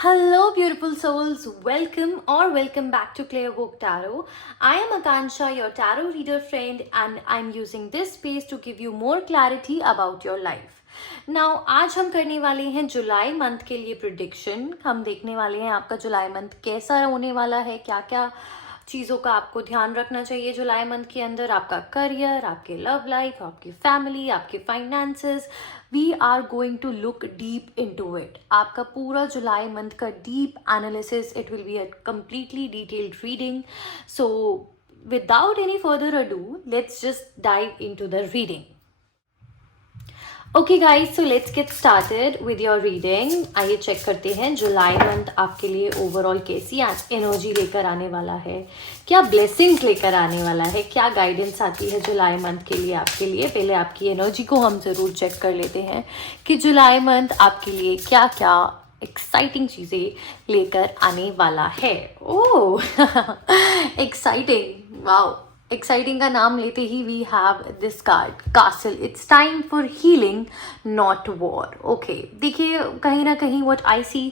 Hello, beautiful souls. Welcome back to Clear Book Tarot. I am Akansha, your tarot reader friend, and I'm using this space to give you more clarity about your life. Now, आज हम करने वाले हैं जुलाई month के लिए prediction. हम देखने वाले हैं आपका जुलाई मंथ कैसा होने वाला है, क्या क्या चीज़ों का आपको ध्यान रखना चाहिए जुलाई मंथ के अंदर. आपका करियर, आपके लव लाइफ, आपकी फैमिली, आपके finances. We are going to look deep into it. आपका पूरा जुलाई मंथ का deep analysis. It will be a completely detailed reading. So without any further ado, let's just dive into the reading. Okay guys, so let's get started with your reading. आइए check करते हैं जुलाई month आपके लिए overall कैसी energy लेकर आने वाला है, क्या ब्लेसिंग्स लेकर आने वाला है, क्या गाइडेंस आती है जुलाई मंथ के लिए आपके लिए. पहले आपकी एनर्जी को हम ज़रूर चेक कर लेते हैं कि जुलाई मंथ आपके लिए क्या क्या एक्साइटिंग चीज़ें लेकर आने वाला है. ओह एक्साइटिंग, वाओ. एक्साइटिंग का नाम लेते ही we have this card castle. It's time for healing not war. Okay, देखिए कहीं ना कहीं व्हाट आई सी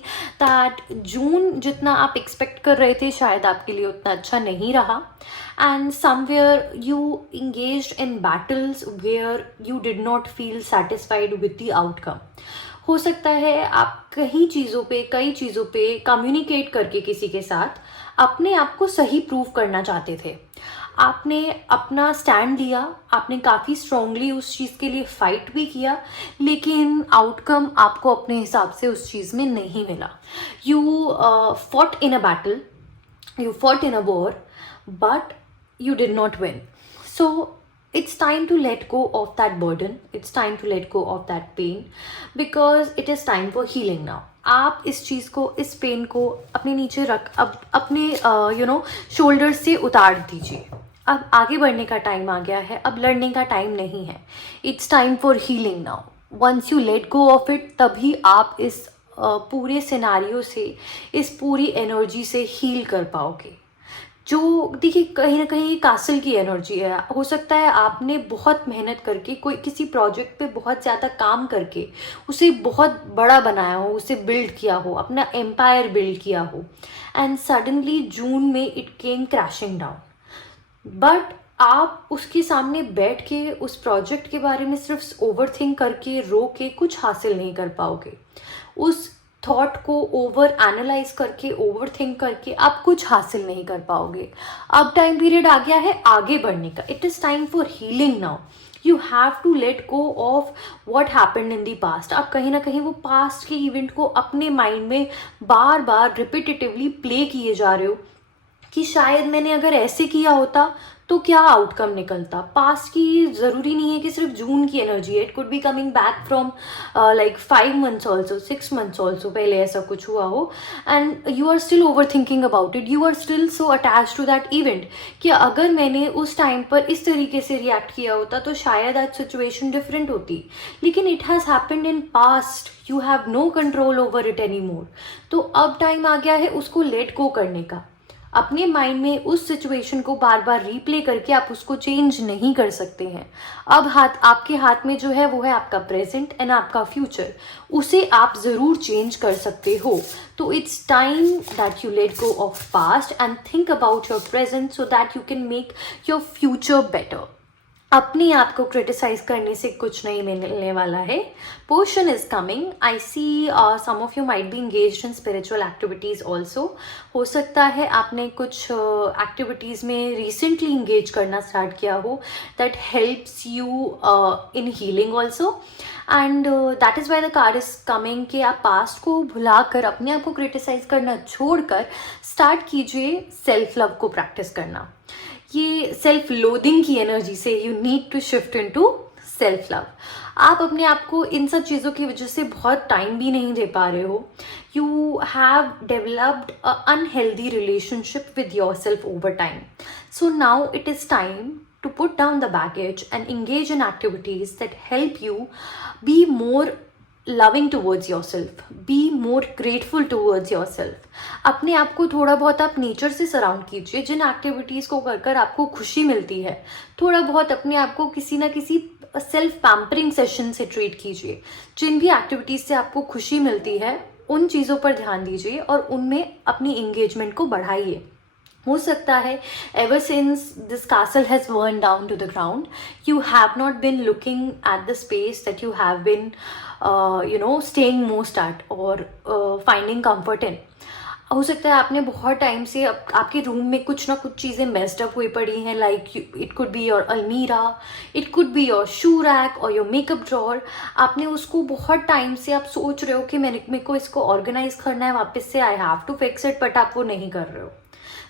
दैट जून जितना आप एक्सपेक्ट कर रहे थे शायद आपके लिए उतना अच्छा नहीं रहा. And somewhere you engaged in battles where you did not feel satisfied with the outcome. हो सकता है आप कई चीज़ों पे कम्युनिकेट करके किसी के साथ अपने आप को सही प्रूव करना चाहते थे. आपने अपना स्टैंड लिया, आपने काफ़ी स्ट्रांगली उस चीज़ के लिए फाइट भी किया, लेकिन आउटकम आपको अपने हिसाब से उस चीज़ में नहीं मिला. You fought in a battle, you fought in a war, but you did not win. So it's time to let go of that burden. It's time to let go of that pain because it is time for healing now. आप इस चीज़ को, इस pen को अपने नीचे रख, अब अपने शोल्डर से उतार दीजिए. अब आगे बढ़ने का टाइम आ गया है, अब लड़ने का टाइम नहीं है. It's time for healing now. Once you let go of it, तभी आप इस पूरे सिनारियो से, इस पूरी एनर्जी से हील कर पाओगे. जो देखिए कहीं ना कहीं कासल की एनर्जी है. हो सकता है आपने बहुत मेहनत करके किसी प्रोजेक्ट पे बहुत ज़्यादा काम करके उसे बहुत बड़ा बनाया हो, उसे बिल्ड किया हो, अपना एम्पायर बिल्ड किया हो, एंड सडनली जून में it came crashing down. But आप उसके सामने बैठ के उस प्रोजेक्ट के बारे में सिर्फ ओवरथिंक करके, रो के कुछ हासिल नहीं कर पाओगे. उस थॉट को ओवर एनालाइज करके, ओवर थिंक करके आप कुछ हासिल नहीं कर पाओगे. अब टाइम पीरियड आ गया है आगे बढ़ने का. It is time for healing now. You have to let go of what happened in the past. आप कहीं ना कहीं वो पास्ट के इवेंट को अपने माइंड में बार बार रिपीटेटिवली प्ले किए जा रहे हो कि शायद मैंने अगर ऐसे किया होता तो क्या आउटकम निकलता. पास्ट की ज़रूरी नहीं है कि सिर्फ जून की एनर्जी है. It could be coming back from like 5 months also, 6 months also. पहले ऐसा कुछ हुआ हो and you are still overthinking about it. You are still so attach to that event कि अगर मैंने उस टाइम पर इस तरीके से रिएक्ट किया होता तो शायद आज सिचुएशन डिफरेंट होती. लेकिन it has happened in past. You have no control over it any more. तो अब टाइम आ गया है उसको लेट गो करने का. अपने माइंड में उस सिचुएशन को बार बार रीप्ले करके आप उसको चेंज नहीं कर सकते हैं. अब आपके हाथ में जो है वो है आपका प्रेजेंट एंड आपका फ्यूचर. उसे आप ज़रूर चेंज कर सकते हो. तो it's time that you let go of past and think about your present so that you can make your future better. अपने आप को क्रिटिसाइज करने से कुछ नहीं मिलने वाला है. Portion is coming. I see some of you might be engaged in spiritual activities also. हो सकता है आपने कुछ एक्टिविटीज़ में रिसेंटली इंगेज करना स्टार्ट किया हो that helps you in healing also. And that is why the card is coming कि आप पास्ट को भुलाकर, अपने आप को क्रिटिसाइज करना छोड़कर स्टार्ट कीजिए सेल्फ लव को प्रैक्टिस करना. ये सेल्फ लोदिंग की एनर्जी से you need to shift into self love. आप अपने आप को इन सब चीज़ों की वजह से बहुत टाइम भी नहीं दे पा रहे हो. You have developed a unhealthy relationship with your self over time. So now it is time to put down the baggage and engage in activities that help you be more loving towards yourself, be more grateful towards yourself. अपने आप को थोड़ा बहुत आप nature से surround कीजिए. जिन activities को कर कर आपको खुशी मिलती है, थोड़ा बहुत अपने आप को किसी ना किसी सेल्फ पैम्परिंग सेशन से ट्रीट कीजिए. जिन भी एक्टिविटीज़ से आपको खुशी मिलती है उन चीज़ों पर ध्यान दीजिए और उनमें अपनी एंगेजमेंट को बढ़ाइए। हो सकता है ever since this castle has burned down to the ground, you have not been looking at the space that you have been staying most at or finding comfort in. हो सकता है आपने बहुत टाइम से आपके रूम में कुछ ना कुछ चीज़ें मेस्ड अप हुई पड़ी हैं, like it could be your अलमीरा, it could be your shoe rack और योर मेकअप ड्रॉर। आपने उसको बहुत टाइम से आप सोच रहे हो कि मेरे को इसको ऑर्गेनाइज करना है वापस से, I have to fix it, but आप वो नहीं कर रहे हो।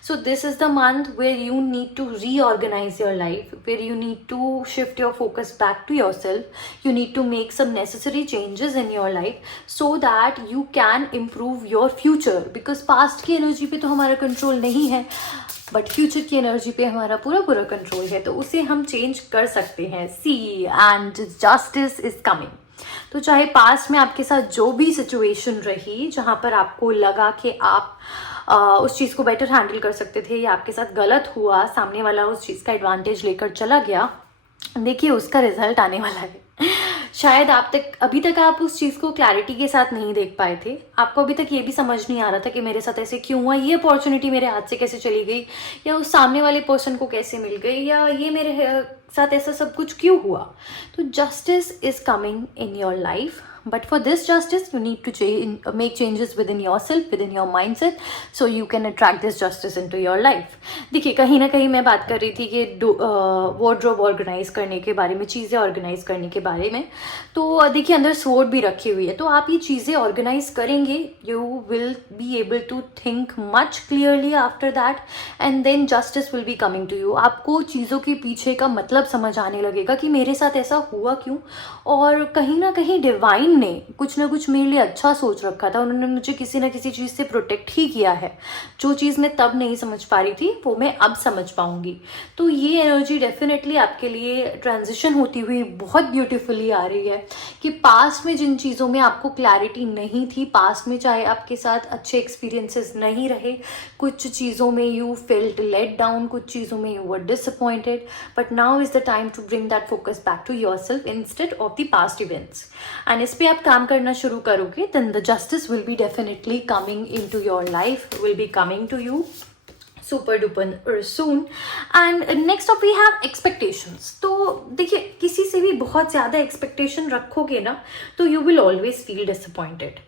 So this is the month where you need to reorganize your life, where you need to shift your focus back to yourself. You need to make some necessary changes in your life so that you can improve your future. Because past की energy पे तो हमारा control नहीं है, but future की energy पे हमारा पूरा control है, तो उसे हम change कर सकते हैं। See, and justice is coming. तो चाहे पास्ट में आपके साथ जो भी सिचुएशन रही जहाँ पर आपको लगा कि आप उस चीज़ को बेटर हैंडल कर सकते थे या आपके साथ गलत हुआ, सामने वाला उस चीज़ का एडवांटेज लेकर चला गया, देखिए उसका रिजल्ट आने वाला है। शायद अभी तक आप उस चीज़ को क्लैरिटी के साथ नहीं देख पाए थे, आपको अभी तक ये भी समझ नहीं आ रहा था कि मेरे साथ ऐसे क्यों हुआ, ये अपॉर्चुनिटी मेरे हाथ से कैसे चली गई, या उस सामने वाले पर्सन को कैसे मिल गई, या ये मेरे साथ ऐसा सब कुछ क्यों हुआ। तो justice is coming in your life, but for this justice you need to make changes within yourself, within your mindset, so you can attract this justice into your life. देखिए कहीं ना कहीं मैं बात कर रही थी कि वार्डरोब ऑर्गेनाइज करने के बारे में, चीज़ें ऑर्गेनाइज करने के बारे में, तो देखिए अंदर स्वॉर्ड भी रखी हुई है, तो आप ये चीज़ें ऑर्गेनाइज करेंगे, you will be able to think much clearly after that, and then justice will be coming to you. आपको चीज़ों के पीछे का मतलब समझ आने लगेगा कि मेरे साथ ऐसा हुआ क्यों, और कहीं ना कहीं डिवाइन ने कुछ ना कुछ मेरे लिए अच्छा सोच रखा था, उन्होंने मुझे किसी ना किसी चीज़ से प्रोटेक्ट ही किया है। जो चीज़ मैं तब नहीं समझ पा रही थी वो मैं अब समझ पाऊंगी। तो ये एनर्जी डेफिनेटली आपके लिए ट्रांजिशन होती हुई बहुत ब्यूटीफुली आ रही है कि पास्ट में जिन चीज़ों में आपको क्लैरिटी नहीं थी, पास्ट में चाहे आपके साथ अच्छे एक्सपीरियंसेस नहीं रहे, कुछ चीज़ों में यू फेल्ट लेट डाउन, कुछ चीज़ों में you were disappointed, but now is the time to bring that focus back to yourself instead of the past events. And इस पे आप काम करना शुरू करोगे, then the justice will be definitely coming into your life, will be coming to you super duper soon. And next up we have expectations. तो देखिए किसी से भी बहुत ज़्यादा एक्सपेक्टेशन रखोगे ना तो you will always feel disappointed.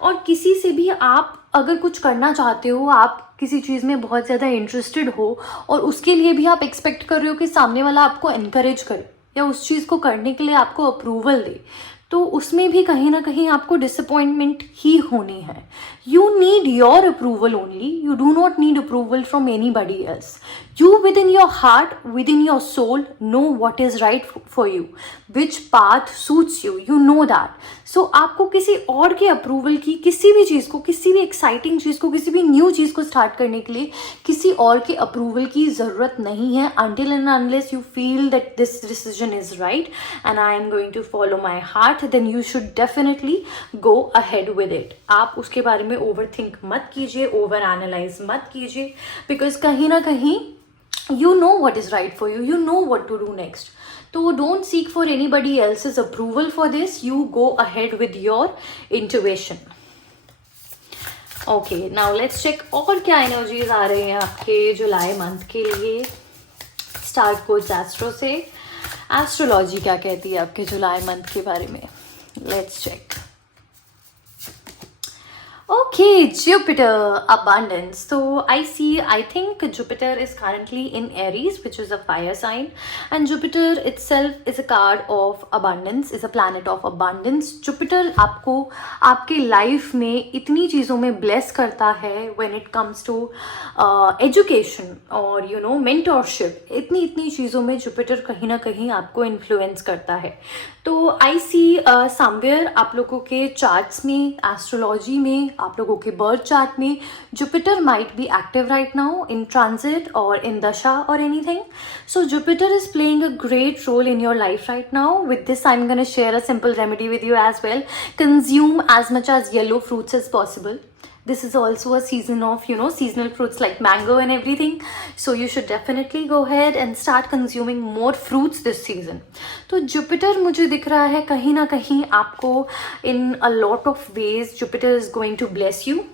और किसी से भी आप अगर कुछ करना चाहते हो, आप किसी चीज़ में बहुत ज़्यादा इंटरेस्टेड हो और उसके लिए भी आप एक्सपेक्ट कर रहे हो कि सामने वाला आपको एनकरेज करे या उस चीज़ को करने के लिए आपको अप्रूवल दे, तो उसमें भी कहीं ना कहीं आपको डिसअपॉइंटमेंट ही होनी है। You need your approval only, you do not need approval from anybody else. You within your heart, within your soul know what is right for you, which path suits you, you know that. So आपको किसी और के approval की, किसी भी चीज़ को, किसी भी एक्साइटिंग चीज़ को, किसी भी न्यू चीज़ को स्टार्ट करने के लिए किसी और के अप्रूवल की ज़रूरत नहीं है, until and unless you feel that this decision is right and I am going to follow my heart, then you should definitely go ahead with it. आप उसके बारे में ओवर थिंक मत कीजिए, ओवर एनालाइज मत कीजिए, बिकॉज कहीं ना कहीं you know what is right for you, you know what to do next. So don't seek for anybody else's approval for this, you go ahead with your intuition. Okay, now let's check और क्या energies आ रहे हैं आपके जुलाई month के लिए star coach astro से। Astrology क्या कहती है आपके जुलाई मंथ के बारे में, let's check. Okay, Jupiter, abundance. So I think Jupiter is currently in Aries, which is a fire sign. And Jupiter itself is a card of abundance, is a planet of abundance. Jupiter आपको आपके life में इतनी चीज़ों में bless करता है when it comes to education और mentorship. इतनी चीज़ों में Jupiter कहीं ना कहीं आपको influence करता है। तो I see somewhere आप लोगों के charts में, astrology में, आप लोगों के बर्थ चार्ट में Jupiter might be active right now in transit और इन दशा और anything. So Jupiter is playing a great role in your life right now. With this I am gonna share a simple remedy with you as well. Consume as much as yellow fruits as possible. this is also a season of, you know, seasonal fruits like mango and everything. So you should definitely go ahead and start consuming more fruits this season. तो Jupiter मुझे दिख रहा है कहीं ना कहीं आपको in a lot of ways Jupiter is going to bless you.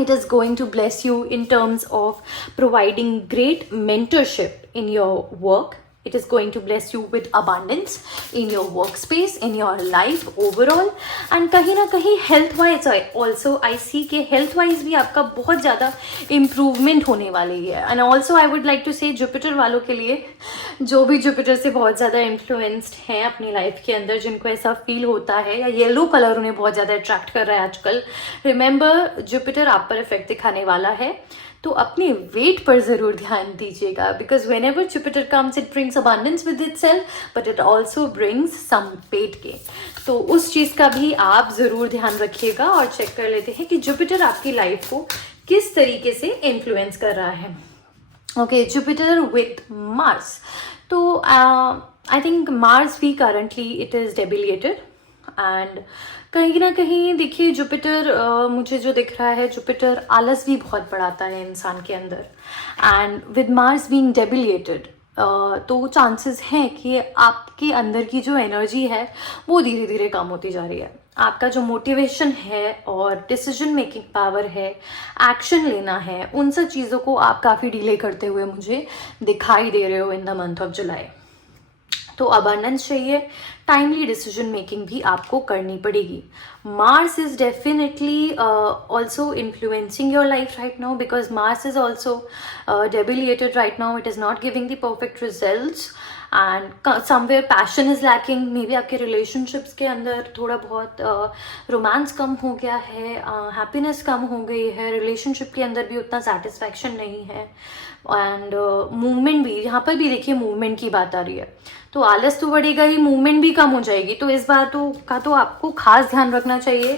It is going to bless you in terms of providing great mentorship in your work. It is going to bless you with abundance in your workspace, in your life overall. And कहीं ना कहीं health wise also I see कि health wise भी आपका बहुत ज़्यादा improvement होने वाली है. And also I would like to say Jupiter वालों के लिए, जो भी Jupiter से बहुत ज़्यादा influenced हैं अपनी life के अंदर, जिनको ऐसा feel होता है या येलो कलर उन्हें बहुत ज़्यादा attract कर रहा है आजकल, remember Jupiter आप पर effect दिखाने वाला है. तो अपने वेट पर ज़रूर ध्यान दीजिएगा, because whenever Jupiter comes it brings abundance with itself, but it also brings some weight gain. तो उस चीज़ का भी आप ज़रूर ध्यान रखिएगा और चेक कर लेते हैं कि जुपिटर आपकी लाइफ को किस तरीके से इन्फ्लुएंस कर रहा है. Okay, Jupiter with Mars. तो आई थिंक मार्स भी करंटली इट इज़ डेबिलिएटेड. एंड कहीं ना कहीं देखिए जुपिटर मुझे जो दिख रहा है, जुपिटर आलस भी बहुत बढ़ाता है इंसान के अंदर. एंड विद मार्स बीइंग डेबिलिएटेड तो चांसेस हैं कि आपके अंदर की जो एनर्जी है वो धीरे धीरे कम होती जा रही है. आपका जो मोटिवेशन है और डिसीजन मेकिंग पावर है, एक्शन लेना है, उन सब चीज़ों को आप काफ़ी डिले करते हुए मुझे दिखाई दे रहे हो in the month of July. तो अबंडेंस चाहिए, टाइमली डिसीजन मेकिंग भी आपको करनी पड़ेगी. Mars is definitely also influencing your life right now, because Mars is also debilitated right now. It is not giving the perfect results and somewhere passion is lacking. Maybe आपके relationships के अंदर थोड़ा बहुत romance कम हो गया है, happiness कम हो गई है, रिलेशनशिप के अंदर भी उतना सेटिस्फैक्शन नहीं है. एंड मूवमेंट भी, यहाँ पर भी देखिए मूवमेंट की बात आ रही है. तो आलस तो बढ़ेगा ही, मूवमेंट भी कम हो जाएगी. तो इस बात का तो आपको खास ध्यान रखना चाहिए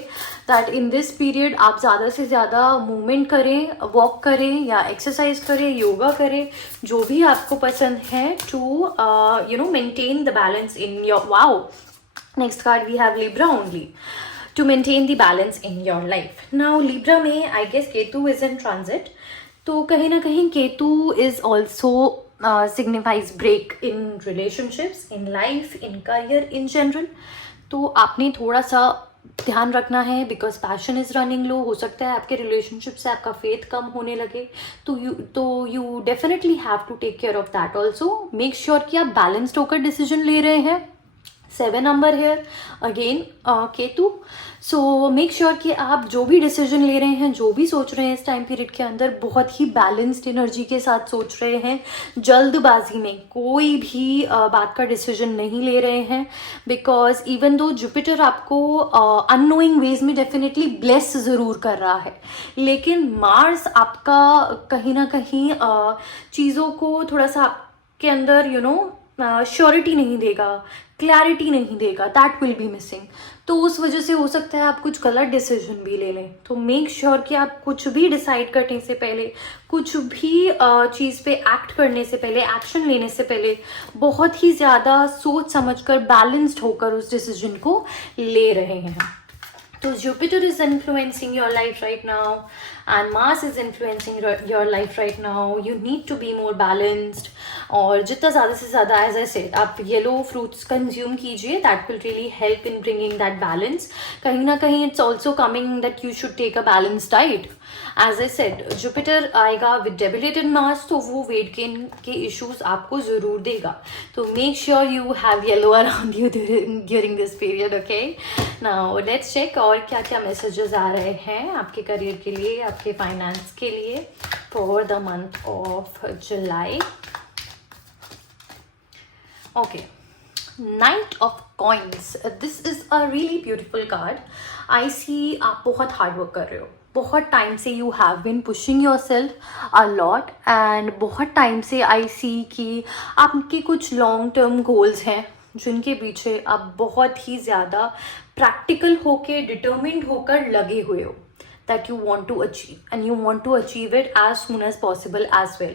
दैट इन दिस पीरियड आप ज़्यादा से ज़्यादा मूवमेंट करें, वॉक करें या एक्सरसाइज करें, योगा करें, जो भी आपको पसंद है, to you know maintain the balance in your. Wow, next card we have Libra only. To maintain the balance in your life. Now Libra में I guess Ketu is in transit. तो कहीं ना कहीं Ketu is also signifies break in relationships, in life, in career in general. तो आपने थोड़ा सा ध्यान रखना है, बिकॉज पैशन इज रनिंग लो. हो सकता है आपके रिलेशनशिप से आपका फेथ कम होने लगे. तो you definitely have to take care of that also. Make sure कि आप बैलेंस्ड होकर डिसीजन ले रहे हैं. 7 number here again Ketu. So make sure कि आप जो भी डिसीजन ले रहे हैं, जो भी सोच रहे हैं इस टाइम पीरियड के अंदर, बहुत ही बैलेंस्ड एनर्जी के साथ सोच रहे हैं. जल्दबाजी में कोई भी बात का डिसीजन नहीं ले रहे हैं, बिकॉज इवन दो जुपिटर आपको अननोइंग वेज में डेफिनेटली ब्लेस ज़रूर कर रहा है, लेकिन मार्स आपका कहीं ना कहीं चीज़ों को थोड़ा सा आपके अंदर यू नो श्योरिटी नहीं देगा, क्लैरिटी नहीं देगा. That will be missing. तो उस वजह से हो सकता है आप कुछ गलत डिसीजन भी ले लें. तो मेक श्योर कि आप कुछ भी डिसाइड करने से पहले, कुछ भी चीज़ पे एक्ट करने से पहले, एक्शन लेने से पहले बहुत ही ज़्यादा सोच समझकर बैलेंस्ड होकर उस डिसीजन को ले रहे हैं. तो Jupiter is influencing your life right now and Mars is influencing your life right now. You need to be more balanced. और जितना ज़्यादा से ज़्यादा, as I said, आप येलो फ्रूट्स कंज्यूम कीजिए. That will really help in bringing that balance. कहीं ना कहीं it's also coming that you should take a balance diet. As I said, Jupiter आएगा विद डेबिलेटेड मार्स, तो वो weight gain के issues आपको ज़रूर देगा. तो make sure you have yellow around you during this period. Okay, now let's check और क्या क्या मैसेजेस आ रहे हैं आपके करियर के लिए, आपके फाइनेंस के लिए for the month of July. Okay, Knight of Coins. This is a really beautiful card. I see आप बहुत हार्ड वर्क कर रहे हो. बहुत टाइम से you have been pushing your self a lot and बहुत टाइम से आई सी कि आपके कुछ लॉन्ग टर्म गोल्स हैं जिनके पीछे आप बहुत ही ज़्यादा प्रैक्टिकल होके, डिटर्मिन्ड होकर लगे हुए हो. That you want to achieve and you want to achieve it as soon as possible as well.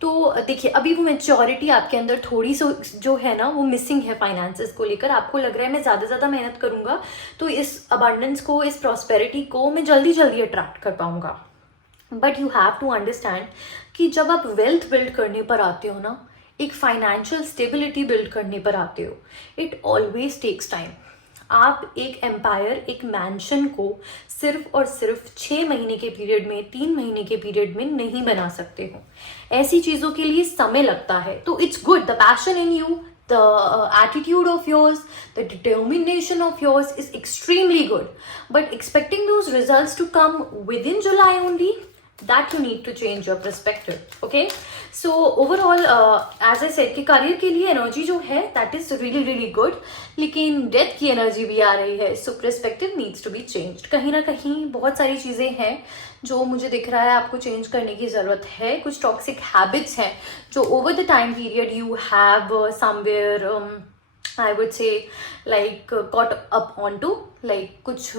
तो देखिए अभी वो मेच्योरिटी आपके अंदर थोड़ी सी जो है ना वो मिसिंग है फाइनेंसेस को लेकर। आपको लग रहा है मैं ज़्यादा ज़्यादा मेहनत करूँगा तो इस अबांडेंस को, इस प्रॉस्पेरिटी को मैं जल्दी जल्दी अट्रैक्ट कर पाऊँगा। But you have to understand कि जब आप वेल्थ बिल्ड करने पर आते हो ना, एक फाइनेंशियल स्टेबिलिटी बिल्ड करने पर आते हो, इट ऑलवेज टेक्स टाइम। आप एक एम्पायर, एक मैंशन को सिर्फ और सिर्फ 6 महीने के पीरियड में, 3 महीने के पीरियड में नहीं बना सकते हो। ऐसी चीज़ों के लिए समय लगता है। तो it's good, the passion in you, the attitude of yours, the determination of yours is extremely good. But expecting those results to come within July only, that you need to change your perspective. Okay, so overall as I said कि career के लिए energy जो है that is really really good, लेकिन death की energy भी आ रही है, so perspective needs to be changed. कहीं ना कहीं बहुत सारी चीज़ें हैं जो मुझे दिख रहा है आपको चेंज करने की ज़रूरत है। कुछ टॉक्सिक हैबिट्स हैं जो over the time period you have somewhere I would say like caught up on to, like कुछ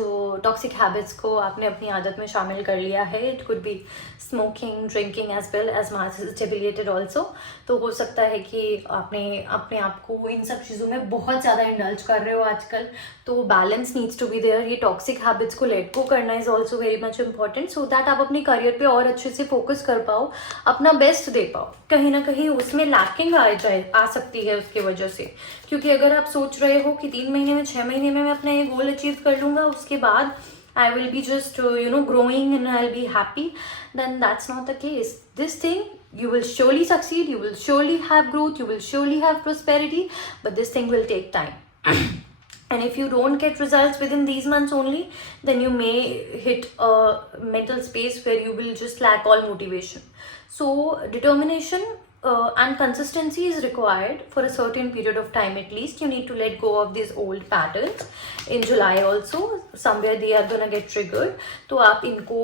टॉक्सिक हैबिट्स को आपने अपनी आदत में शामिल कर लिया है। It could be smoking, drinking as well as Mars debilitated also. तो हो सकता है कि आपने अपने आप को इन सब चीज़ों में बहुत ज़्यादा इंडल्ज कर रहे हो आजकल, तो balance needs to be there. ये टॉक्सिक हैबिट्स को लेट गो करना is also very much important, so that आप अपने करियर पे और अच्छे से फोकस कर पाओ, अपना बेस्ट दे पाओ। कहीं ना कहीं उसमें लैकिंग आ सकती है उसकी वजह से, क्योंकि अगर आप सोच रहे हो कि 3 महीने में, 6 महीने में मैं अपना ये गोल अचीव कर लूँगा, उसके बाद I will be just growing and I'll be happy, then that's not the case. This thing, you will surely succeed, you will surely have growth, you will surely have prosperity, but this thing will take time. And if you don't get results within these months only, then you may hit a mental space where you will just lack all motivation. So determination and consistency is required for a certain period of time at least. You need to let go of these old patterns. In July also, somewhere they are gonna get triggered. तो आप इनको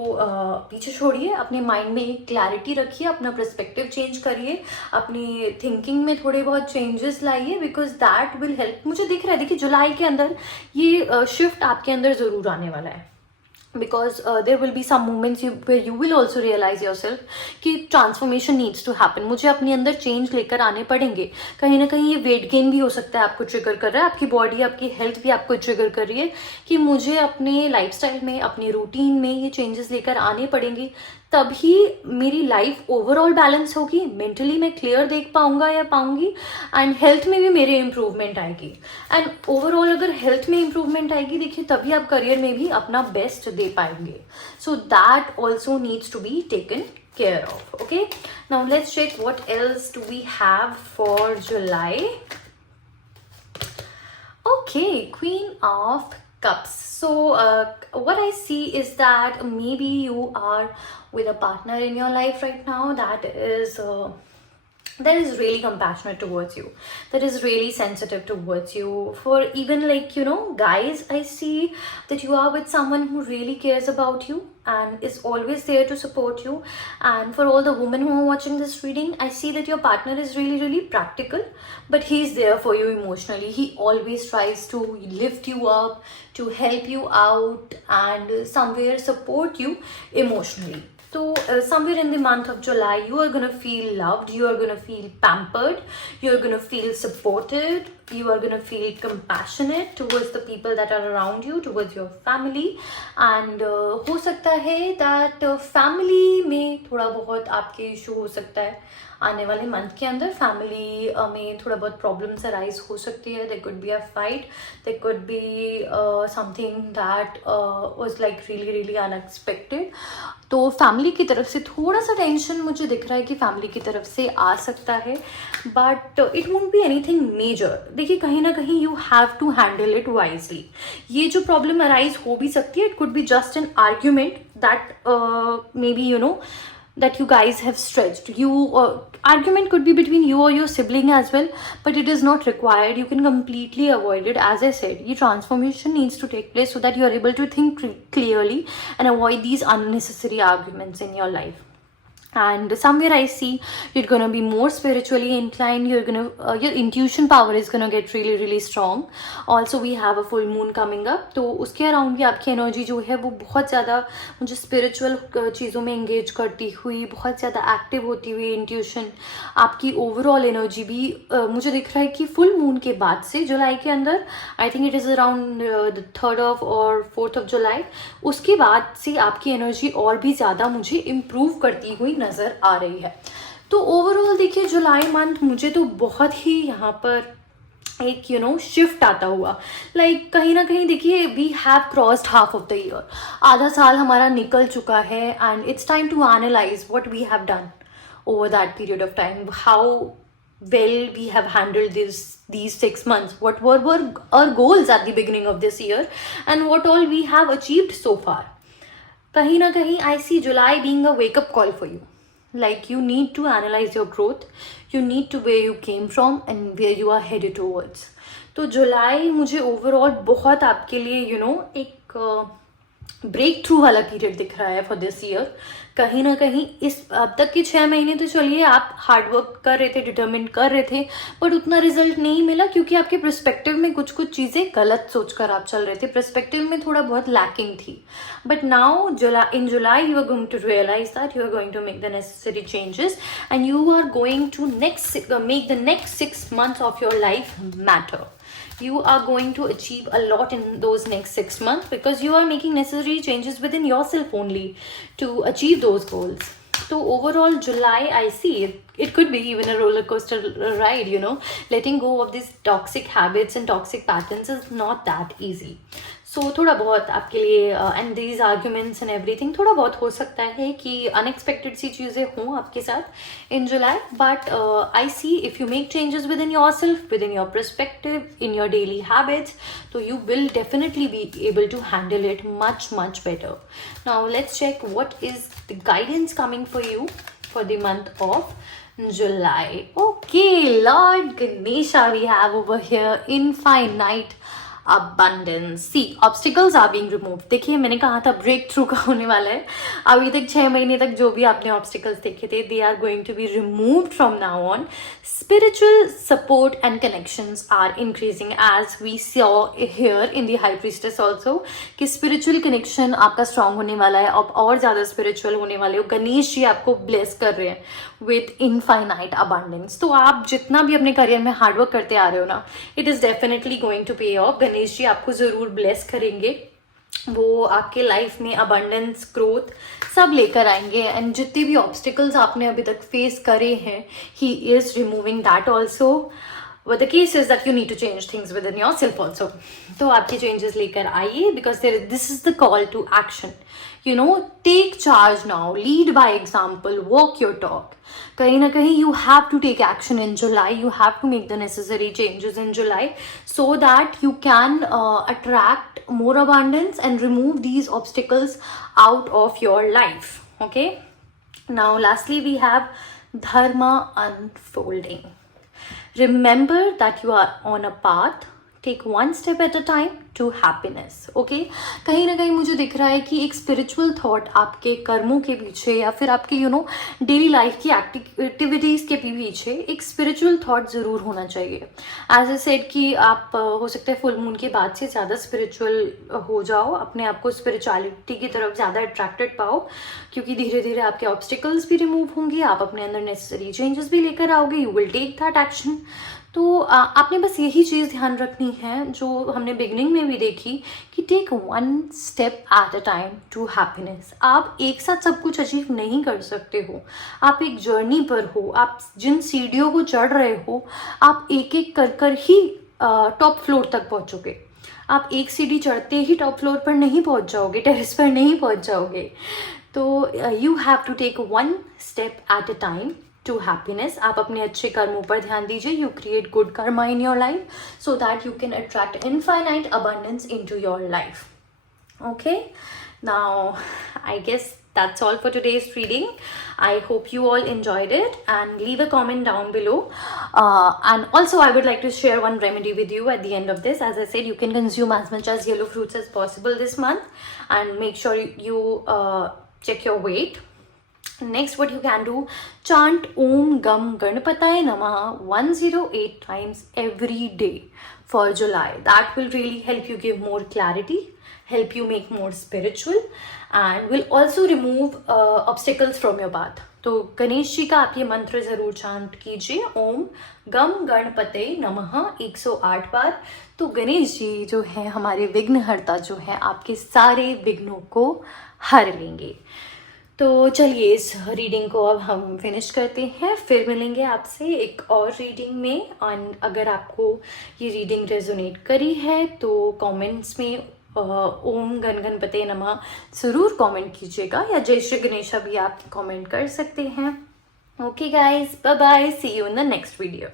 पीछे छोड़िए, अपने mind में एक clarity रखिए, अपना पर्सपेक्टिव चेंज करिए, अपनी थिंकिंग में थोड़े बहुत चेंजेस लाइए, बिकॉज दैट विल हेल्प। मुझे दिख रहा है, देखिए जुलाई के अंदर ये शिफ्ट आपके अंदर ज़रूर आने वाला है, because there will be some moments where you will also realize yourself कि ट्रांसफॉर्मेशन नीड्स टू हैपन। मुझे अपने अंदर चेंज लेकर आने पड़ेंगे। कहीं ना कहीं ये वेट गेन भी हो सकता है, आपको ट्रिगर कर रहा है, आपकी बॉडी, आपकी हेल्थ भी आपको ट्रिगर कर रही है कि मुझे अपने लाइफस्टाइल में, अपने रूटीन में ये चेंजेस लेकर आने पड़ेंगे, तभी मेरी लाइफ ओवरऑल बैलेंस होगी, मेंटली मैं क्लियर देख पाऊंगा या पाऊंगी, एंड हेल्थ में भी मेरे इम्प्रूवमेंट आएगी। एंड ओवरऑल अगर हेल्थ में इम्प्रूवमेंट आएगी, देखिए तभी आप करियर में भी अपना बेस्ट दे पाएंगे। So that also needs to be taken care of. Okay, now let's check what else do we have for July. Okay, Queen of Cups. So what I see is that maybe you are with a partner in your life right now that is really compassionate towards you, that is really sensitive towards you. For even like guys, I see that you are with someone who really cares about you and is always there to support you. And for all the women who are watching this reading, I see that your partner is really really practical, but he's there for you emotionally. He always tries to lift you up, to help you out, and somewhere support you emotionally. So somewhere in the month of July, you are gonna feel loved, you are gonna feel pampered, you are gonna feel supported, you are gonna feel compassionate towards the people that are around you, towards your family. And हो सकता है that family में थोड़ा बहुत आपके issue हो सकता है आने वाले मंथ के अंदर। फैमिली में थोड़ा बहुत प्रॉब्लम्स अराइज हो सकती है। There could be a fight, there could be something that was like really really unexpected. तो फैमिली की तरफ से थोड़ा सा टेंशन मुझे दिख रहा है कि फैमिली की तरफ से आ सकता है, but it won't be anything major. देखिए कहीं ना कहीं you have to handle it wisely. ये जो प्रॉब्लम अराइज हो भी सकती है, it could be just an argument that may be that you guys have stretched. Argument could be between you or your sibling as well, but it is not required. You can completely avoid it. As I said, your transformation needs to take place so that you are able to think clearly and avoid these unnecessary arguments in your life. and somewhere I see you're gonna be more spiritually inclined. You're gonna your intuition power is gonna get really really strong. Also we have a full moon coming up, तो उसके around भी आपकी energy जो है वो बहुत ज़्यादा मुझे स्पिरिचुअल चीज़ों में एंगेज करती हुई, बहुत ज़्यादा एक्टिव होती हुई इंट्यूशन, आपकी ओवरऑल एनर्जी भी मुझे दिख रहा है कि फुल मून के बाद से जुलाई के अंदर, I think it is around the 3rd of और 4th ऑफ जुलाई, उसके बाद से आपकी एनर्जी और भी ज़्यादा मुझे इम्प्रूव करती हुई नज़र आ रही है. तो ओवरऑल देखिए जुलाई मंथ मुझे तो बहुत ही यहाँ पर एक शिफ्ट आता हुआ, लाइक कहीं ना कहीं देखिए we have crossed half of the year, आधा साल हमारा निकल चुका है, and it's time to analyse what we have done over that period of time, how well we have handled these 6 months, what were our goals at the beginning of this year, and what all we have achieved so far. Kahin na kahin I see July being a wake up call for you, like you need to analyze your growth, you need to where you came from and where you are headed towards. तो जुलाई मुझे overall बहुत आपके लिए एक break through वाला period दिख रहा है फॉर दिस ईयर. कहीं ना कहीं इस अब तक के 6 महीने तो चलिए आप हार्डवर्क कर रहे थे, डिटर्मिन कर रहे थे, बट उतना रिजल्ट नहीं मिला क्योंकि आपके पर्सपेक्टिव में कुछ चीज़ें गलत सोचकर आप चल रहे थे, पर्सपेक्टिव में थोड़ा बहुत लैकिंग थी. But now in July you are going to realise that you are going to make the necessary changes and you are going to make the next 6 months of your life matter. You are going to achieve a lot in those next 6 months because you are making necessary changes within yourself only to achieve those goals. So overall July I see it could be even a roller coaster ride, letting go of these toxic habits and toxic patterns is not that easy. So थोड़ा बहुत आपके लिए and these arguments and everything थोड़ा बहुत हो सकता है कि unexpected सी चीज़ें हों आपके साथ in July, but I see if you make changes within yourself, within your perspective, in your daily habits, so you will definitely be able to handle it much better. Now let's check what is the guidance coming for you for the month of July. Okay, Lord Ganesha we have over here, infinite abundance. See, obstacles are being removed. देखिए मैंने कहा था break through का होने वाला है. अभी तक 6 महीने तक जो भी आपने ऑब्स्टिकल्स देखे थे, they are going to be removed from now on. Spiritual support and connections are increasing as we saw here in the High Priestess also, कि spiritual connection आपका strong होने वाला है, आप और ज़्यादा spiritual होने वाले हो. गणेश जी आपको bless कर रहे हैं with infinite abundance. तो आप जितना भी अपने करियर में हार्डवर्क करते आ रहे हो ना, it is definitely going to pay off. Ganesh ji आपको ज़रूर ब्लेस करेंगे, वो आपके लाइफ में अबंडेंस ग्रोथ सब लेकर आएंगे. एंड जितने भी ऑब्स्टिकल्स आपने अभी तक फेस करे हैं, he is removing that also. But the case is that you need to change things within yourself also. तो आपके changes लेकर आइए because this is the call to action. Take charge now, lead by example, walk your talk. कहीं ना कहीं you have to take action in July. You have to make the necessary changes in July so that you can attract more abundance and remove these obstacles out of your life. Okay? Now lastly we have Dharma unfolding. Remember that you are on a path. Take one step at a time to happiness. Okay? कहीं ना कहीं मुझे दिख रहा है कि एक spiritual thought आपके कर्मों के पीछे या फिर आपके डेली लाइफ की एक्टिविटीज़ के पीछे एक स्पिरिचुअल थॉट ज़रूर होना चाहिए. एज ए सेड कि आप हो सकता है फुल मून के बाद से ज़्यादा स्पिरिचुअल हो जाओ, अपने आप को स्पिरिचुअलिटी की तरफ ज़्यादा अट्रैक्टेड पाओ, क्योंकि धीरे धीरे आपके ऑब्स्टिकल्स भी रिमूव होंगे, आप अपने अंदर नेसेसरी चेंजेस भी लेकर आओगे. You will take that action. तो आपने बस यही चीज़ ध्यान रखनी है जो हमने बिगनिंग में भी देखी कि take one step at a time to happiness. आप एक साथ सब कुछ अचीव नहीं कर सकते हो, आप एक जर्नी पर हो. आप जिन सीढ़ियों को चढ़ रहे हो, आप एक एक कर ही टॉप फ्लोर तक पहुँचोगे. आप एक सीढ़ी चढ़ते ही टॉप फ्लोर पर नहीं पहुँच जाओगे, टेरेस पर नहीं पहुँच जाओगे. तो you have to take one step at a time to happiness. आप अपने अच्छे कर्मों पर ध्यान दीजिए. You create good karma in your life so that you can attract infinite abundance into your life. Okay, now I guess that's all for today's reading. I hope you all enjoyed it, and leave a comment down below. And also I would like to share one remedy with you at the end of this. As I said, you can consume as much as yellow fruits as possible this month, and make sure you check your weight. Next, what you can do, chant Om Gam Ganpataye Namaha 108 times every day for July. That will really help you give more clarity, help you make more spiritual, and will also remove obstacles from your path. तो गणेश जी का आप ये मंत्र जरूर chant कीजिए, ओम गम गणपते नमः 108 बार। तो गणेश जी जो है हमारे विघ्नहर्ता जो है, आपके सारे विघ्नों को हर लेंगे। तो चलिए इस रीडिंग को अब हम फिनिश करते हैं, फिर मिलेंगे आपसे एक और रीडिंग में। और अगर आपको ये रीडिंग रेजोनेट करी है तो कमेंट्स में ओम गण गणपते नमः ज़रूर कमेंट कीजिएगा, या जय श्री गणेशा भी आप कमेंट कर सकते हैं। Okay guys, bye bye, see you in the next video.